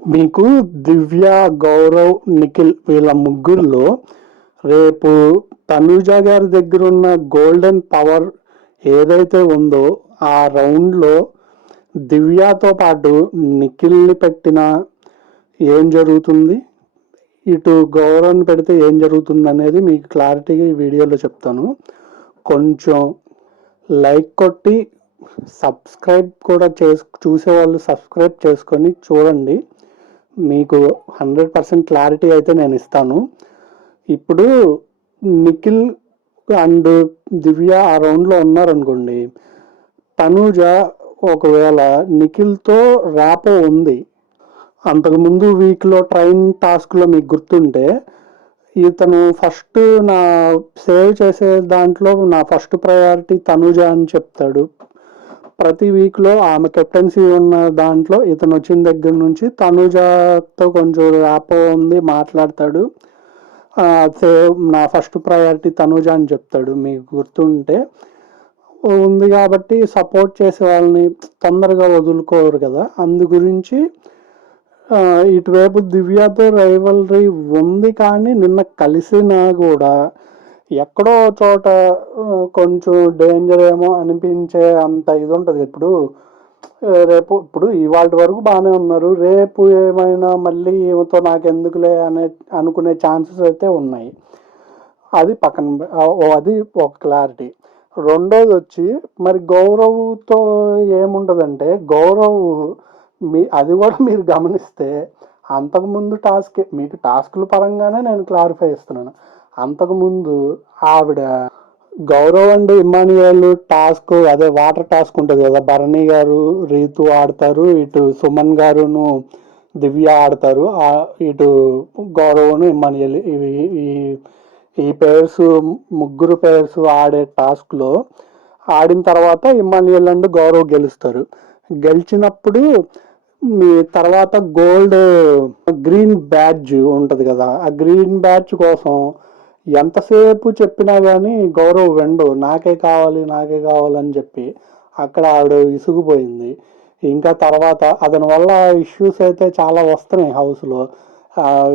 మీకు దివ్య, గౌరవ్, నిఖిల్ వీళ్ళ ముగ్గురులో రేపు తనూజ గారి దగ్గర ఉన్న గోల్డెన్ పవర్ ఏదైతే ఉందో ఆ రౌండ్లో దివ్యతో పాటు నిఖిల్ని పెట్టినా ఏం జరుగుతుంది, ఇటు గౌరవ్ని పెడితే ఏం జరుగుతుంది అనేది మీకు క్లారిటీగా ఈ వీడియోలో చెప్తాను. కొంచెం లైక్ కొట్టి సబ్స్క్రైబ్ కూడా చూసేవాళ్ళు సబ్స్క్రైబ్ చేసుకొని చూడండి. మీకు 100% క్లారిటీ అయితే నేను ఇస్తాను. ఇప్పుడు నిఖిల్ అండ్ దివ్య ఆ రౌండ్లో ఉన్నారనుకోండి, తనూజ ఒకవేళ నిఖిల్తో ర్యాపో ఉంది. అంతకుముందు వీక్లో ట్రైన్ టాస్క్లో మీకు గుర్తుంటే ఇతను ఫస్ట్ నా సేవ్ చేసే దాంట్లో నా ఫస్ట్ ప్రయారిటీ తనూజ అని చెప్తాడు. ప్రతి వీక్లో ఆమె కెప్టెన్సీ ఉన్న దాంట్లో ఇతను వచ్చిన దగ్గర నుంచి తనూజతో కొంచెం ర్యాపో ఉంది, మాట్లాడతాడు. నా ఫస్ట్ ప్రయారిటీ తనూజ అని చెప్తాడు. మీకు గుర్తుంటే ఉంది కాబట్టి సపోర్ట్ చేసే వాళ్ళని తొందరగా వదులుకోరు కదా. అందు గురించి ఇటువైపు దివ్యతో రైవల్రీ ఉంది, కానీ నిన్న కలిసినా కూడా ఎక్కడో చోట కొంచెం డేంజర్ ఏమో అనిపించే అంత ఇది ఉంటుంది. ఇప్పుడు ఇవాళ వరకు బాగానే ఉన్నారు, రేపు ఏమైనా మళ్ళీ ఏమితో నాకెందుకులే అనుకునే ఛాన్సెస్ అయితే ఉన్నాయి. అది అది ఒక క్లారిటీ. రెండోది వచ్చి మరి గౌరవ్తో ఏముంటుందంటే, గౌరవ్ అది కూడా మీరు గమనిస్తే అంతకుముందు మీకు టాస్క్ల పరంగానే నేను క్లారిఫై ఇస్తున్నాను. అంతకుముందు ఆవిడ గౌరవ్ అండ్ ఇమ్మాన్యుయల్ టాస్క్, అదే వాటర్ టాస్క్ ఉంటుంది కదా, భరణి గారు రీతు ఆడతారు, ఇటు సుమన్ గారును దివ్య ఆడతారు, ఇటు గౌరవ్ను ఇమ్మాన్యుయల్, ఈ పేర్స్ ముగ్గురు పేర్స్ ఆడే టాస్క్లో ఆడిన తర్వాత ఇమ్మాన్యుయల్ అండ్ గౌరవ్ గెలుస్తారు. గెలిచినప్పుడు మీ తర్వాత గ్రీన్ బ్యాడ్జ్ ఉంటుంది కదా, ఆ గ్రీన్ బ్యాడ్జ్ కోసం ఎంతసేపు చెప్పినా కానీ గౌరవ్ వెండు నాకే కావాలని చెప్పి అక్కడ ఆవిడ విసుగుపోయింది. ఇంకా తర్వాత అతని వల్ల ఇష్యూస్ అయితే చాలా వస్తున్నాయి హౌస్లో.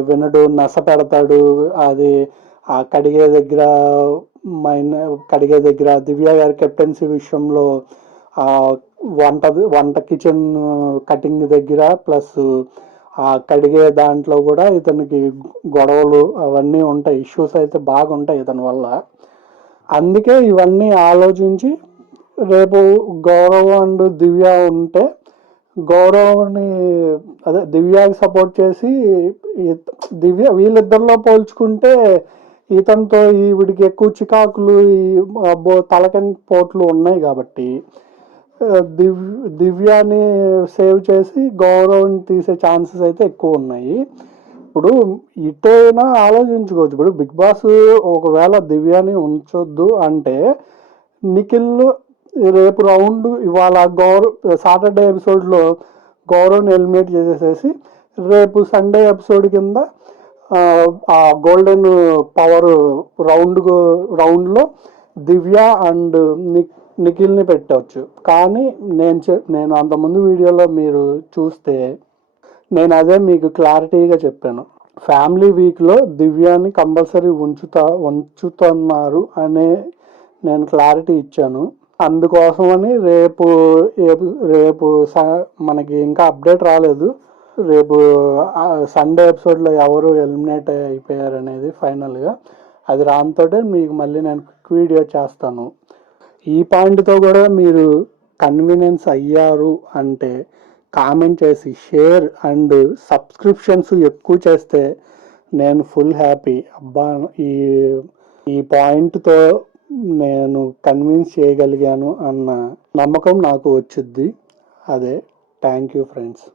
వినడు, నస పెడతాడు, అది ఆ కడిగే దగ్గర దివ్య గారి కెప్టెన్సీ విషయంలో వంట కిచెన్ కటింగ్ దగ్గర ప్లస్ ఆ కడిగే దాంట్లో కూడా ఇతనికి గొడవలు అవన్నీ ఉంటాయి, ఇష్యూస్ అయితే బాగుంటాయి ఇతని వల్ల. అందుకే ఇవన్నీ ఆలోచించి రేపు గౌరవ్ అండ్ దివ్య ఉంటే గౌరవ్ని దివ్యకి సపోర్ట్ చేసి వీళ్ళిద్దరిలో పోల్చుకుంటే ఇతనితో ఈవిడికి ఎక్కువ చికాకులు తలకని పోట్లు ఉన్నాయి కాబట్టి దివ్యాని సేవ్ చేసి గౌరవ్ని తీసే ఛాన్సెస్ అయితే ఎక్కువ ఉన్నాయి. ఇప్పుడు ఇటైనా ఆలోచించుకోవచ్చు. ఇప్పుడు బిగ్ బాస్ ఒకవేళ దివ్యాని ఉంచొద్దు అంటే నిఖిల్ రేపు రౌండ్ ఇవాళ సాటర్డే ఎపిసోడ్లో గౌరవ్ని ఎలిమినేట్ చేసేసేసి రేపు సండే ఎపిసోడ్ కింద ఆ గోల్డెన్ పవర్ రౌండ్లో దివ్య అండ్ నిఖిల్ని పెట్టవచ్చు. కానీ నేను అంతకుముందు వీడియోలో మీరు చూస్తే నేను అదే మీకు క్లారిటీగా చెప్పాను. ఫ్యామిలీ వీక్లో దివ్యాని కంపల్సరీ ఉంచుతున్నారు అనే నేను క్లారిటీ ఇచ్చాను. అందుకోసమని రేపు మనకి ఇంకా అప్డేట్ రాలేదు. రేపు సండే ఎపిసోడ్లో ఎవరు ఎలిమినేట్ అయిపోయారు అనేది ఫైనల్గా అది రానితోటే మీకు మళ్ళీ నేను క్విక్ వీడియో చేస్తాను. ఈ పాయింట్తో కూడా మీరు కన్వీనియన్స్ అయ్యారు అంటే కామెంట్ చేసి షేర్ అండ్ సబ్స్క్రిప్షన్స్ ఎక్కువ చేస్తే నేను ఫుల్ హ్యాపీ. అబ్బా, ఈ పాయింట్తో నేను కన్విన్స్ చేయగలిగాను అన్న నమ్మకం నాకు వచ్చింది. అదే థ్యాంక్ యూ ఫ్రెండ్స్.